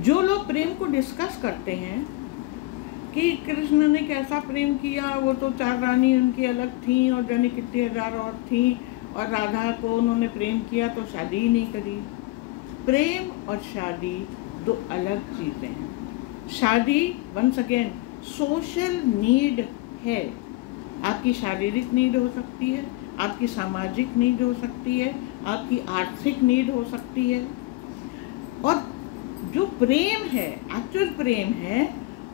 जो लोग प्रेम को डिस्कस करते हैं कि कृष्ण ने कैसा प्रेम किया, वो तो 4 रानी उनकी अलग थीं और जाने कितने हजार और थीं, और राधा को उन्होंने प्रेम किया तो शादी ही नहीं करी। प्रेम और शादी दो अलग चीज़ें हैं। शादी वंस अगेन सोशल नीड है। आपकी शारीरिक नीड हो सकती है, आपकी सामाजिक नीड हो सकती है, आपकी आर्थिक नीड हो सकती है। और जो प्रेम है, एक्चुअल प्रेम है,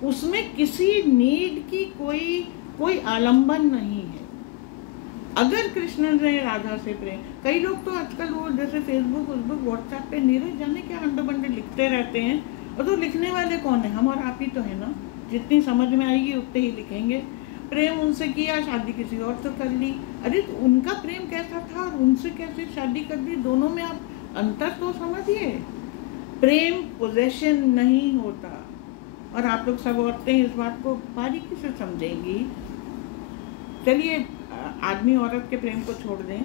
उसमें किसी नीड की कोई आलंबन नहीं है। अगर कृष्ण ने राधा से प्रेम, कई लोग तो आजकल वो जैसे फेसबुक व्हाट्सएप पे नीरज जाने क्या अंडे बंडे लिखते रहते हैं, और तो लिखने वाले कौन है? हम और आप ही तो है ना। जितनी समझ में आएगी उतने ही लिखेंगे। प्रेम उनसे किया, शादी किसी और से कर ली। अरे तो उनका प्रेम कैसा था और उनसे कैसे शादी कर दी, दोनों में आप अंतर तो समझिए। प्रेम पोजेशन नहीं होता, और आप लोग सब औरतें इस बात को बारीकी से समझेंगी। चलिए आदमी औरत के प्रेम को छोड़ दें,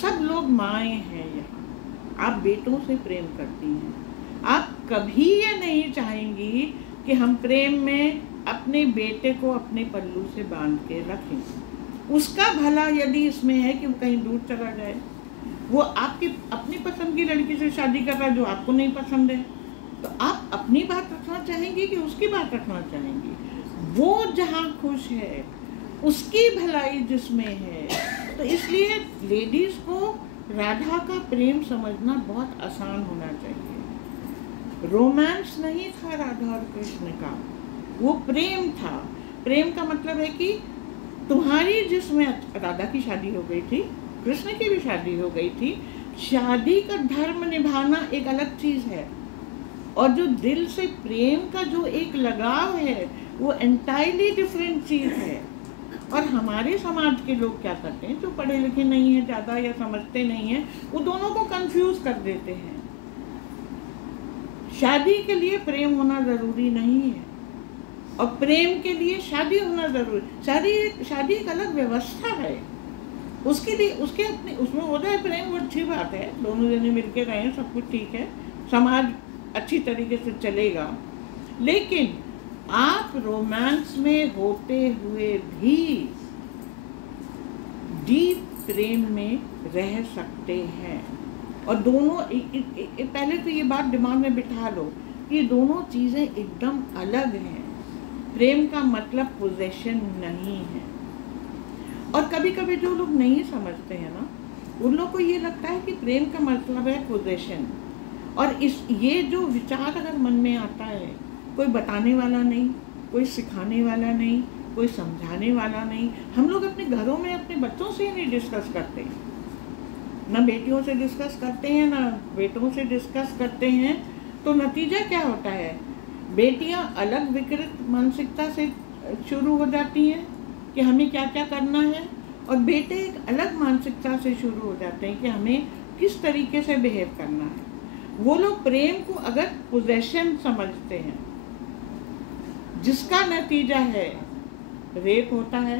सब लोग माएँ हैं यहाँ। आप बेटों से प्रेम करती हैं, आप कभी ये नहीं चाहेंगी कि हम प्रेम में अपने बेटे को अपने पल्लू से बांध के रखें। उसका भला यदि इसमें है कि वो कहीं दूर चला जाए, वो आपकी अपनी पसंद की लड़की से शादी कर रहा है जो आपको नहीं पसंद है, तो आप अपनी बात रखना चाहेंगी कि उसकी बात रखना चाहेंगी? वो जहाँ खुश है, उसकी भलाई जिसमें है। तो इसलिए लेडीज को राधा का प्रेम समझना बहुत आसान होना चाहिए। रोमांस नहीं था राधा और कृष्ण का, वो प्रेम था। प्रेम का मतलब है कि तुम्हारी जिसमें राधा की शादी हो गई थी, कृष्ण की भी शादी हो गई थी। शादी का धर्म निभाना एक अलग चीज है, और जो दिल से प्रेम का जो एक लगाव है वो एंटायरली डिफरेंट चीज है। और हमारे समाज के लोग क्या करते हैं, जो पढ़े लिखे नहीं है ज़्यादा या समझते नहीं है, वो दोनों को कंफ्यूज कर देते हैं। शादी के लिए प्रेम होना ज़रूरी नहीं है, और प्रेम के लिए शादी होना ज़रूरी। शादी एक अलग व्यवस्था है, उसके लिए उसके अपने उसमें हो जाए प्रेम, वो अच्छी बात है, दोनों जने मिलके रहें, सब कुछ ठीक है, समाज अच्छी तरीके से चलेगा। लेकिन आप रोमांस में होते हुए भी डीप प्रेम में रह सकते हैं। और दोनों पहले तो ये बात दिमाग में बिठा लो कि दोनों चीज़ें एकदम अलग हैं। प्रेम का मतलब पोजेशन नहीं है। और कभी कभी जो लोग नहीं समझते हैं ना, उन लोग को ये लगता है कि प्रेम का मतलब है पोजेशन। और ये जो विचार अगर मन में आता है, कोई बताने वाला नहीं, कोई सिखाने वाला नहीं, कोई समझाने वाला नहीं। हम लोग अपने घरों में अपने बच्चों से ही नहीं डिस्कस करते, ना बेटियों से डिस्कस करते हैं, ना बेटों से डिस्कस करते हैं। तो नतीजा क्या होता है? बेटियां अलग विकृत मानसिकता से शुरू हो जाती हैं कि हमें क्या क्या करना है, और बेटे एक अलग मानसिकता से शुरू हो जाते हैं कि हमें किस तरीके से बिहेव करना है। वो लोग प्रेम को अगर पोजेशन समझते हैं, जिसका नतीजा है रेप होता है,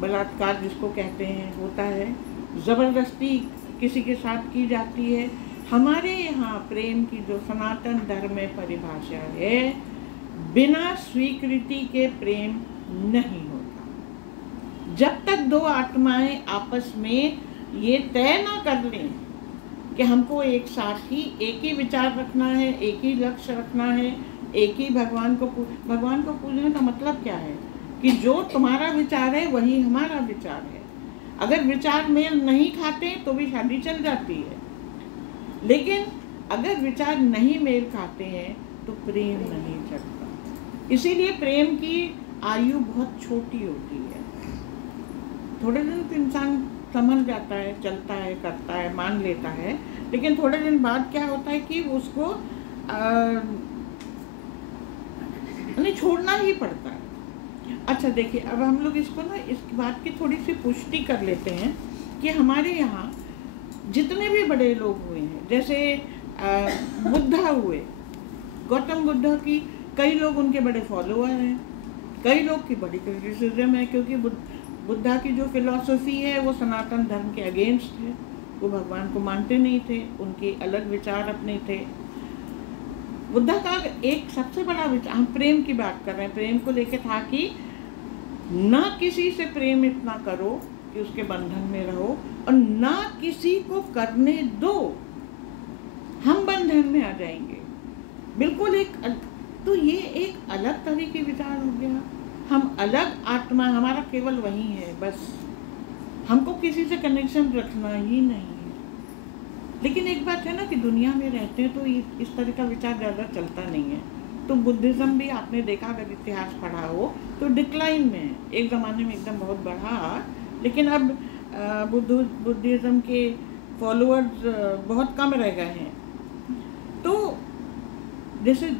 बलात्कार जिसको कहते हैं होता है, ज़बरदस्ती किसी के साथ की जाती है। हमारे यहाँ प्रेम की जो सनातन धर्म में परिभाषा है, बिना स्वीकृति के प्रेम नहीं होता। जब तक दो आत्माएं आपस में ये तय ना कर लें कि हमको एक साथ ही एक ही विचार रखना है, एक ही लक्ष्य रखना है, एक ही भगवान को पूजने का मतलब क्या है कि जो तुम्हारा विचार है वही हमारा विचार है। अगर विचार मेल नहीं खाते तो भी शादी चल जाती है, लेकिन अगर विचार नहीं मेल खाते हैं तो प्रेम नहीं चलता। इसीलिए प्रेम की आयु बहुत छोटी होती है। थोड़े दिन तो इंसान समझ जाता है, चलता है, करता है, मान लेता है, लेकिन थोड़े दिन बाद क्या होता है कि उसको छोड़ना ही पड़ता है। अच्छा देखिए, अब हम लोग इसको ना इस बात की थोड़ी सी पुष्टि कर लेते हैं कि हमारे यहाँ जितने भी बड़े लोग हुए हैं, जैसे बुद्धा हुए, गौतम बुद्ध की कई लोग उनके बड़े फॉलोअर हैं, कई लोग की बड़ी क्रिटिसिज्म है, क्योंकि बुद्धा की जो फिलॉसफी है वो सनातन धर्म के अगेंस्ट है। वो भगवान को मानते नहीं थे, उनके अलग विचार अपने थे। बुद्धा का एक सबसे बड़ा विचार, हम प्रेम की बात कर रहे हैं, प्रेम को लेके था कि ना किसी से प्रेम इतना करो कि उसके बंधन में रहो, और ना किसी को करने दो, हम बंधन में आ जाएंगे। बिल्कुल एक, तो ये एक अलग तरह के विचार हो गया। हम अलग आत्मा, हमारा केवल वही है, बस हमको किसी से कनेक्शन रखना ही नहीं है। लेकिन एक बात है ना कि दुनिया में रहते हैं तो इस तरह का विचार ज़्यादा चलता नहीं है। तो बुद्धिज़्म भी आपने देखा, अगर इतिहास पढ़ा हो तो डिक्लाइन में है। एक ज़माने में एकदम बहुत बढ़ा, लेकिन अब बुद्धिज़्म के फॉलोअर्स बहुत कम रह गए हैं। तो जैसे,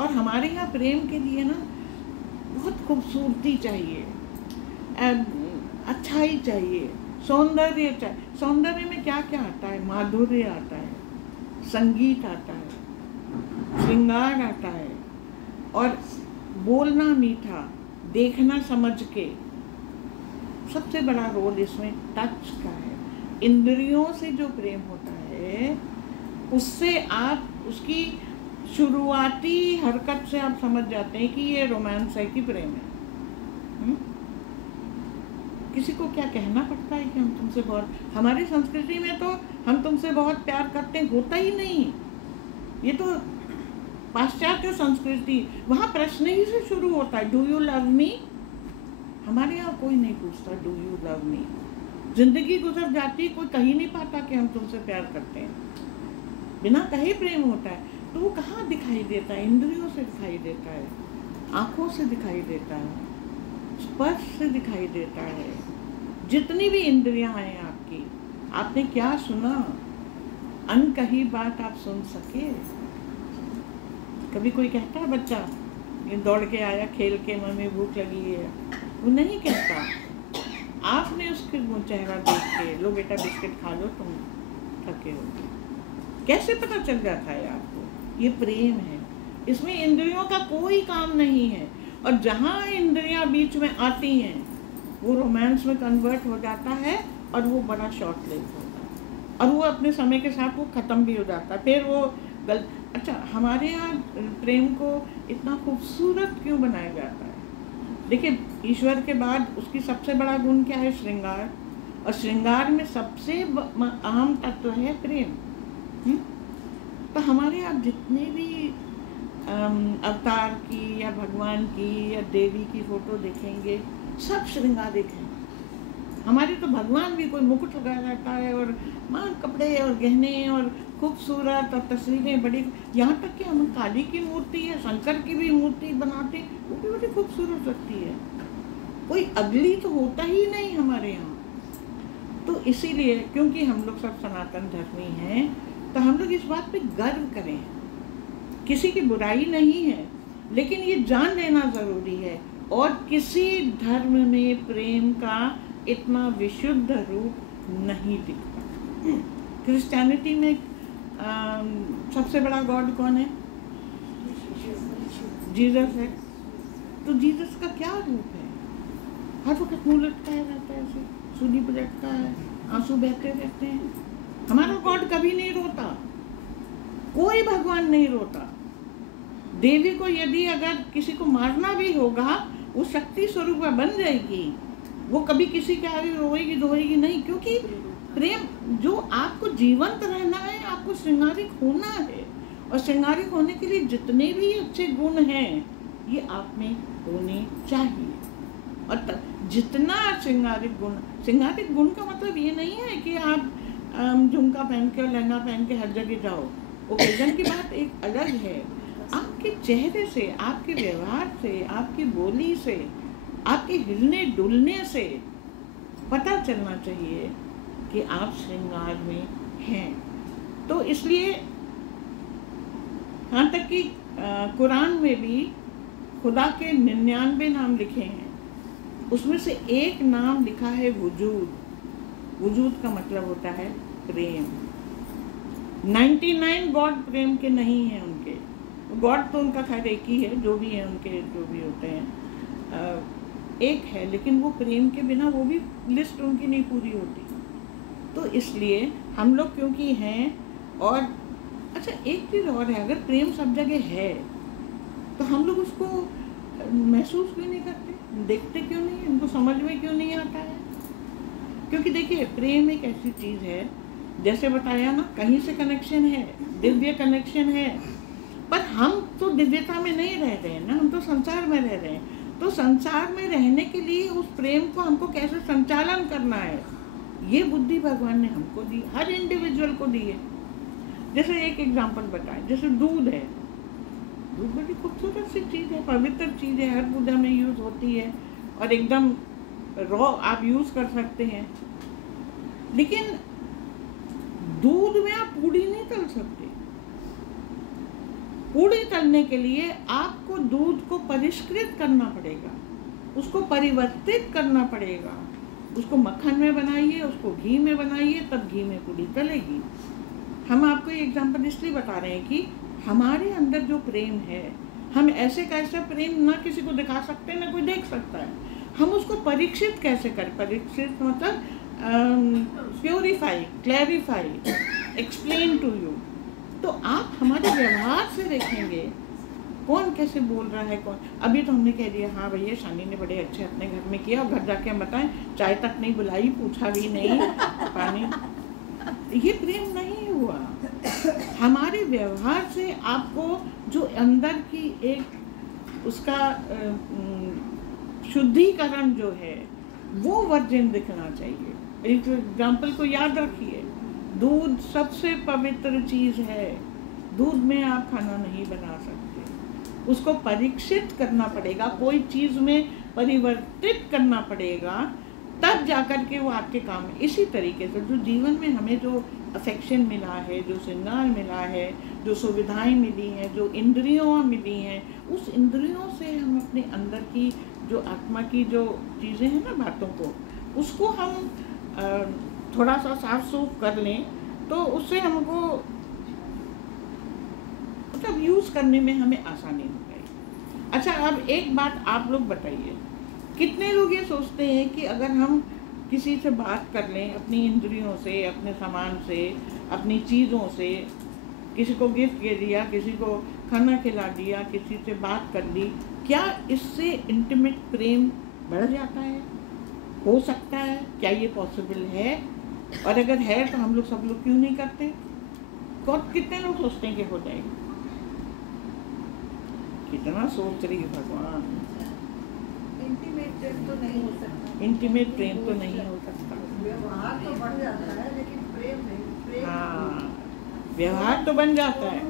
और हमारे यहाँ प्रेम के लिए ना बहुत खूबसूरती चाहिए, अच्छाई चाहिए, सौंदर्य चाहिए। सौंदर्य में क्या क्या आता है? माधुर्य आता है, संगीत आता है, श्रृंगार आता है, और बोलना मीठा, देखना समझ के। सबसे बड़ा रोल इसमें टच का है। इंद्रियों से जो प्रेम होता है उससे आप उसकी शुरुआती हरकत से आप समझ जाते हैं कि ये रोमांस है कि प्रेम है। किसी को क्या कहना पड़ता है कि हम तुमसे बहुत, हमारी संस्कृति में तो हम तुमसे बहुत प्यार करते हैं, होता ही नहीं। ये तो पाश्चात्य संस्कृति, वहाँ प्रश्न ही से शुरू होता है, डू यू लव मी। हमारे यहाँ कोई नहीं पूछता डू यू लव मी। जिंदगी गुजर जाती, कोई कह ही नहीं पाता कि हम तुमसे प्यार करते हैं। बिना कहे प्रेम होता है, तो वो कहाँ दिखाई देता है? इंद्रियों से दिखाई देता है, आँखों से दिखाई देता है, स्पर्श से दिखाई देता है। जितनी भी इंद्रियां हैं आपकी, आपने क्या सुना? अनकही बात आप सुन सके? कभी कोई कहता है बच्चा दौड़ के आया खेल के, मम्मी भूख लगी है, वो नहीं कहता। आपने उसके चेहरा देख के, लो बेटा बिस्किट खा लो, तुम थके हो, कैसे पता चल जाता है आपको? ये प्रेम है, इसमें इंद्रियों का कोई काम नहीं है। और जहाँ इंद्रियां बीच में आती हैं वो रोमांस में कन्वर्ट हो जाता है, और वो बड़ा शॉर्ट लिव होता है, और वो अपने समय के साथ वो ख़त्म भी हो जाता है। फिर वो अच्छा, हमारे यहाँ प्रेम को इतना खूबसूरत क्यों बनाया जाता है? देखिए, ईश्वर के बाद उसकी सबसे बड़ा गुण क्या है? श्रृंगार। और श्रृंगार में सबसे अहम तत्व है प्रेम। तो हमारे यहाँ जितने भी अवतार की या भगवान की या देवी की फोटो देखेंगे, सब श्रृंगारिक हैं। हमारे तो भगवान भी कोई मुकुट लगाया रहता है, और मान कपड़े और गहने और खूबसूरत, और तस्वीरें बड़ी, यहाँ तक कि हम काली की मूर्ति है, शंकर की भी मूर्ति बनाते, वो भी बड़ी खूबसूरत लगती है। कोई अगली तो होता ही नहीं हमारे यहाँ। तो इसीलिए, क्योंकि हम लोग सब सनातन धर्मी हैं, तो हम लोग इस बात पे गर्व करें। किसी की बुराई नहीं है, लेकिन ये जान लेना ज़रूरी है। और किसी धर्म में प्रेम का इतना विशुद्ध रूप नहीं दिखता। क्रिश्चियनिटी में सबसे बड़ा गॉड कौन है? जीसस है। तो जीसस का क्या रूप है? हर वक्त मुँह लटकाया रहता है, ऐसे सूली पर लटका है, आंसू बहते रहते हैं। हमारा गॉड कभी नहीं रोता, कोई भगवान नहीं रोता। देवी को यदि अगर किसी को मारना भी होगा, वो शक्ति स्वरूप बन जाएगी, वो कभी किसी के आगे रोएगी धोएगी नहीं, क्योंकि प्रेम, जो आपको जीवंत रहना है, आपको श्रृंगारिक होना है। और श्रृंगारिक होने के लिए जितने भी अच्छे गुण हैं, ये आप में होने चाहिए। और जितना श्रृंगारिक गुण का मतलब ये नहीं है कि आप झुमका पहन के और लहंगा पहन के हर जगह जाओ। ओकेजन की बात एक अलग है। आपके चेहरे से, आपके व्यवहार से, आपकी बोली से, आपके हिलने डुलने से पता चलना चाहिए कि आप श्रृंगार में हैं। तो इसलिए यहाँ तक कि कुरान में भी खुदा के 99 नाम लिखे हैं, उसमें से एक नाम लिखा है वजूद। वजूद का मतलब होता है प्रेम। 99 गॉड प्रेम के नहीं हैं उनके। गॉड तो उनका खैर एक ही है, जो भी है उनके, जो भी होते हैं एक है, लेकिन वो प्रेम के बिना वो भी लिस्ट उनकी नहीं पूरी होती। तो इसलिए हम लोग क्योंकि हैं, और अच्छा, एक चीज़ और है, अगर प्रेम सब जगह है तो हम लोग उसको महसूस क्यों नहीं करते, देखते क्यों नहीं, उनको समझ में क्यों नहीं आता है? क्योंकि देखिए, प्रेम एक ऐसी चीज़ है, जैसे बताया ना, कहीं से कनेक्शन है, दिव्य कनेक्शन है, पर हम तो दिव्यता में नहीं रह रहे हैं ना, हम तो संसार में रह रहे हैं। तो संसार में रहने के लिए उस प्रेम को हमको कैसे संचालन करना है, ये बुद्धि भगवान ने हमको दी, हर इंडिविजुअल को दी है। जैसे एक एग्जांपल बताएं, जैसे दूध है, दूध बड़ी खूबसूरत सी चीज़ है, पवित्र चीज़ है, हर पूजा में यूज़ होती है और एकदम रॉ आप यूज़ कर सकते हैं। लेकिन दूध में आप पूड़ी नहीं तल सकते। पूड़ी तलने के लिए आपको दूध को परिष्कृत करना पड़ेगा, उसको परिवर्तित करना पड़ेगा, उसको मक्खन में बनाइए, उसको घी में बनाइए, तब घी में पूड़ी तलेगी। हम आपको ये एग्जांपल इसलिए बता रहे हैं कि हमारे अंदर जो प्रेम है, हम ऐसे कैसा प्रेम ना किसी को दिखा सकते, ना कोई देख सकता है। हम उसको परीक्षित कैसे करें? परीक्षित मतलब purify, clarify, explain to you. तो आप हमारे व्यवहार से देखेंगे कौन कैसे बोल रहा है, कौन। अभी तो हमने कह दिया हाँ भैया शानी ने बड़े अच्छे अपने घर में किया, और घर जाके हम बताएं चाय तक नहीं बुलाई, पूछा भी नहीं, पानी, ये प्रेम नहीं हुआ। हमारे व्यवहार से आपको जो अंदर की एक उसका शुद्धिकरण जो है वो वर्जिन दिखना चाहिए। इस एग्जाम्पल को याद रखिए, दूध सबसे पवित्र चीज़ है, दूध में आप खाना नहीं बना सकते, उसको परीक्षित करना पड़ेगा, कोई चीज़ में परिवर्तित करना पड़ेगा, तब जाकर के वो आपके काम में। इसी तरीके से जो जीवन में हमें जो अफेक्शन मिला है, जो श्रृंगार मिला है, जो सुविधाएं मिली हैं, जो इंद्रियों मिली हैं, उस इंद्रियों से हम अपने अंदर की जो आत्मा की जो चीज़ें हैं ना, बातों को, उसको हम थोड़ा सा साफ सूफ कर लें, तो उससे हमको मतलब यूज़ करने में हमें आसानी हो जाएगी। अच्छा, अब एक बात आप लोग बताइए, कितने लोग ये सोचते हैं कि अगर हम किसी से बात कर लें, अपनी इंद्रियों से, अपने सामान से, अपनी चीज़ों से, किसी को गिफ्ट दे दिया, किसी को खाना खिला दिया, किसी से बात कर ली, क्या इससे इंटीमेट प्रेम बढ़ जाता है? हो सकता है? क्या ये पॉसिबल है? और अगर है तो हम लोग सब लोग क्यों नहीं करते? कितने लोग सोचते हैं कि हो जाएगा? कितना सोच रही है भगवान। इंटीमेट प्रेम तो नहीं हो सकता। इंटीमेट प्रेम तो नहीं हो सकता। व्यवहार तो बढ़ जाता है, लेकिन प्रेम नहीं। प्रेम हाँ, व्यवहार तो बन जाता है,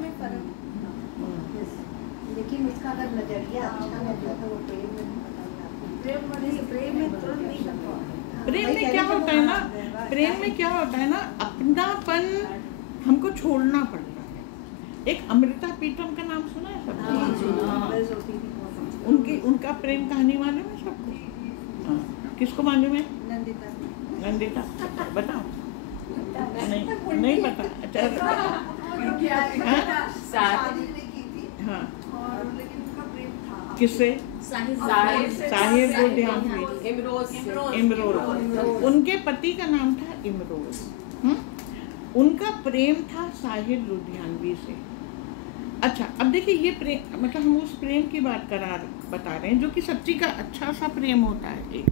लेकिन उसका अगर नजरिया अच्छा रहता तो वो प्रेम में प्रेम में तुरंत नहीं करता। प्रेम में क्या होता है ना, प्रेम में क्या होता है ना, अपनापन हमको छोड़ना पड़ता है। एक अमृता प्रीतम का नाम सुना है सबको? उनका प्रेम कहानी मालूम है सबको? हाँ, किसको मालूम है? नंदिता, बताओ। नहीं पता। अच्छा, हाँ, किससे? साहिर लुधियानवी, इमरोज। उनके पति का नाम था इमरोज। उनका प्रेम था साहिर लुधियानवी से। अच्छा, अब देखिए, ये प्रेम मतलब हम उस प्रेम की बात बता रहे हैं जो कि सच्ची का अच्छा सा प्रेम होता है एक।